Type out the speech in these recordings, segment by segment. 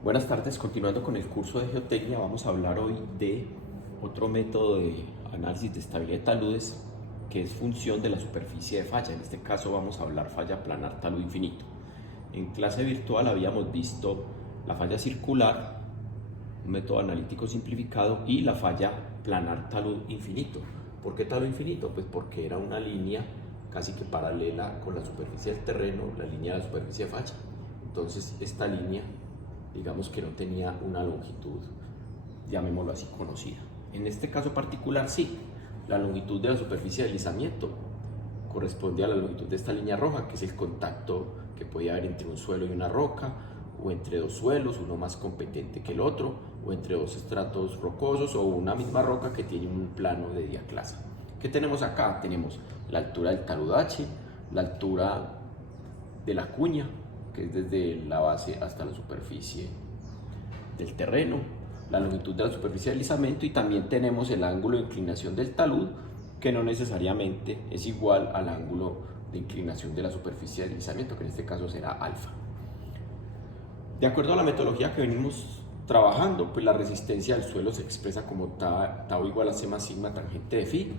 Buenas tardes, continuando con el curso de geotecnia, vamos a hablar hoy de otro método de análisis de estabilidad de taludes que es función de la superficie de falla. En este caso vamos a hablar falla planar talud infinito. En clase virtual habíamos visto la falla circular, un método analítico simplificado, y la falla planar talud infinito. ¿Por qué talud infinito? Pues porque era una línea casi que paralela con la superficie del terreno, la línea de la superficie de falla. Entonces esta línea, digamos que no tenía una longitud, llamémoslo así, conocida. En este caso particular sí, la longitud de la superficie de deslizamiento corresponde a la longitud de esta línea roja, que es el contacto que puede haber entre un suelo y una roca, o entre dos suelos, uno más competente que el otro, o entre dos estratos rocosos, o una misma roca que tiene un plano de diaclasa. ¿Qué tenemos acá? Tenemos la altura del talud H, la altura de la cuña, que es desde la base hasta la superficie del terreno, la longitud de la superficie de deslizamiento, y también tenemos el ángulo de inclinación del talud, que no necesariamente es igual al ángulo de inclinación de la superficie de deslizamiento, que en este caso será alfa. De acuerdo a la metodología que venimos trabajando, pues la resistencia del suelo se expresa como tau igual a C más sigma tangente de phi.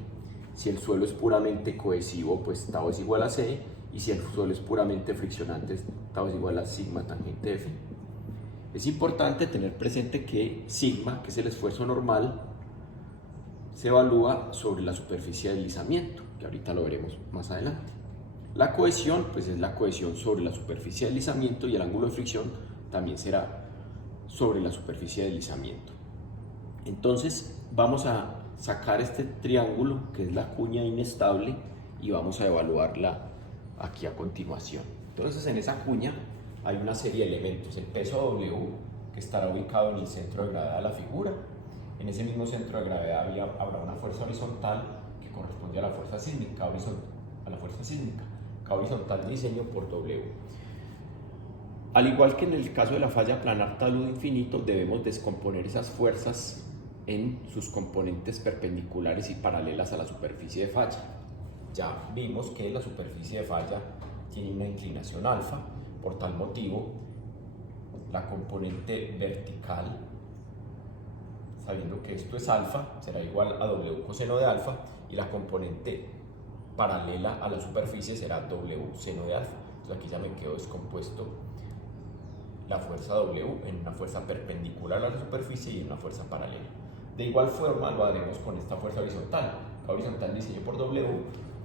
Si el suelo es puramente cohesivo, pues tau es igual a C, y si el suelo es puramente friccionante, tau es igual a sigma tangente de phi. Es importante tener presente que sigma, que es el esfuerzo normal, se evalúa sobre la superficie de deslizamiento, que ahorita lo veremos más adelante. La cohesión, pues es la cohesión sobre la superficie de deslizamiento, y el ángulo de fricción también será sobre la superficie de deslizamiento. Entonces vamos a sacar este triángulo, que es la cuña inestable, y vamos a evaluarla aquí a continuación. Entonces en esa cuña hay una serie de elementos: el peso W, que estará ubicado en el centro de gravedad de la figura. En ese mismo centro de gravedad habrá una fuerza horizontal que corresponde a la fuerza sísmica, K horizontal de diseño por W. Al igual que en el caso de la falla planar talud infinito, debemos descomponer esas fuerzas en sus componentes perpendiculares y paralelas a la superficie de falla. Ya vimos que la superficie de falla tiene una inclinación alfa. Por tal motivo, la componente vertical, sabiendo que esto es alfa, será igual a W coseno de alfa, y la componente paralela a la superficie será W seno de alfa. Entonces aquí ya me quedó descompuesto la fuerza W en una fuerza perpendicular a la superficie y en una fuerza paralela. De igual forma lo haremos con esta fuerza horizontal. La horizontal diseño por W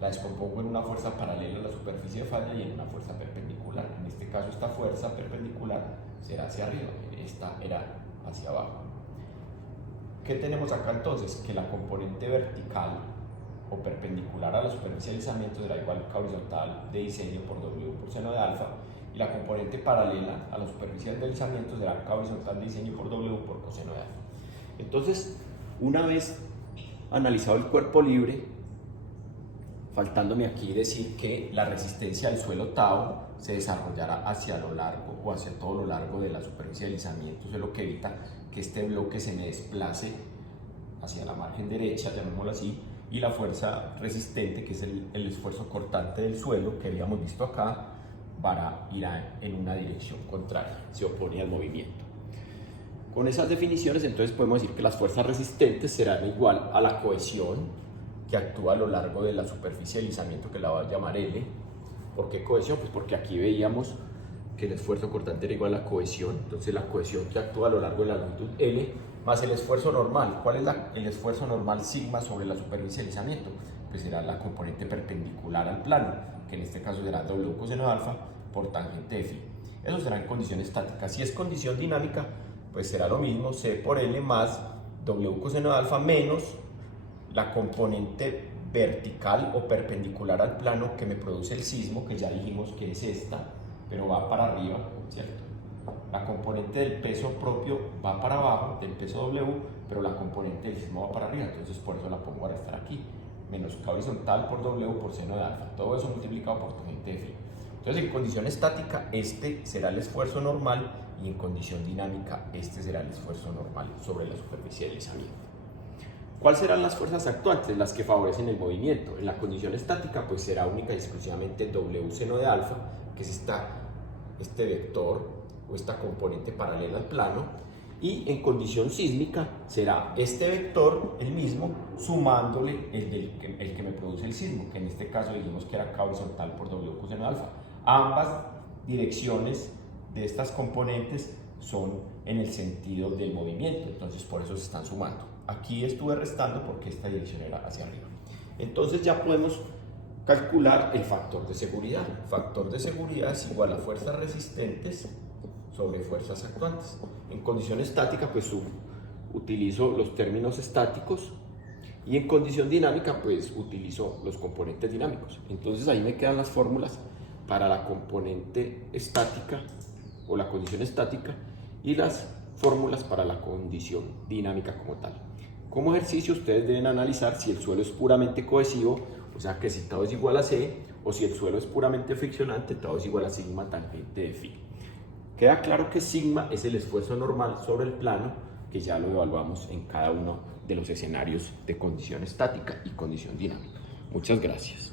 la descompongo en una fuerza paralela a la superficie de falla y en una fuerza perpendicular. En este caso esta fuerza perpendicular será hacia arriba, esta era hacia abajo. ¿Qué tenemos acá entonces? Que la componente vertical o perpendicular a la superficie de deslizamiento será igual a K horizontal de diseño por W por seno de alfa, y la componente paralela a la superficie del deslizamiento será K horizontal de diseño por W por coseno de alfa. Entonces, una vez analizado el cuerpo libre, faltándome aquí decir que la resistencia del suelo tau se desarrollará hacia lo largo o hacia todo lo largo de la superficie de deslizamiento. Eso es lo que evita que este bloque se me desplace hacia la margen derecha, llamémoslo así, y la fuerza resistente, que es el esfuerzo cortante del suelo que habíamos visto acá, irá en una dirección contraria, se opone al movimiento. Con esas definiciones, entonces podemos decir que las fuerzas resistentes serán igual a la cohesión que actúa a lo largo de la superficie de deslizamiento, que la voy a llamar L. ¿Por qué cohesión? Pues porque aquí veíamos que el esfuerzo cortante era igual a la cohesión. Entonces la cohesión que actúa a lo largo de la longitud L más el esfuerzo normal. ¿Cuál es el esfuerzo normal sigma sobre la superficie de deslizamiento? Pues será la componente perpendicular al plano, que en este caso será W coseno de alfa por tangente de phi. Eso será en condición estática. Si es condición dinámica, pues será lo mismo, C por L más W coseno de alfa menos la componente vertical o perpendicular al plano que me produce el sismo, que ya dijimos que es esta, pero va para arriba, ¿cierto? La componente del peso propio va para abajo, del peso W, pero la componente del sismo va para arriba, entonces por eso la pongo a restar aquí, menos K horizontal por W por seno de alfa, todo eso multiplicado por tangente de phi. Entonces en condición estática este será el esfuerzo normal, y en condición dinámica este será el esfuerzo normal sobre la superficie de deslizamiento. ¿Cuáles serán las fuerzas actuantes? Las que favorecen el movimiento. En la condición estática, pues será única y exclusivamente W seno de alfa, que es este vector o esta componente paralela al plano. Y en condición sísmica será este vector el mismo sumándole el que me produce el sismo, que en este caso dijimos que era K horizontal por W coseno de alfa. Ambas direcciones de estas componentes son en el sentido del movimiento, entonces por eso se están sumando. Aquí estuve restando porque esta dirección era hacia arriba. Entonces ya podemos calcular el factor de seguridad. El factor de seguridad es igual a fuerzas resistentes sobre fuerzas actuantes. En condición estática, pues utilizo los términos estáticos, y en condición dinámica, pues utilizo los componentes dinámicos. Entonces ahí me quedan las fórmulas para la componente estática o la condición estática y las fórmulas para la condición dinámica como tal. Como ejercicio, ustedes deben analizar si el suelo es puramente cohesivo, o sea que si tau es igual a C, o si el suelo es puramente friccionante, tau es igual a sigma tangente de phi. Queda claro que sigma es el esfuerzo normal sobre el plano, que ya lo evaluamos en cada uno de los escenarios de condición estática y condición dinámica. Muchas gracias.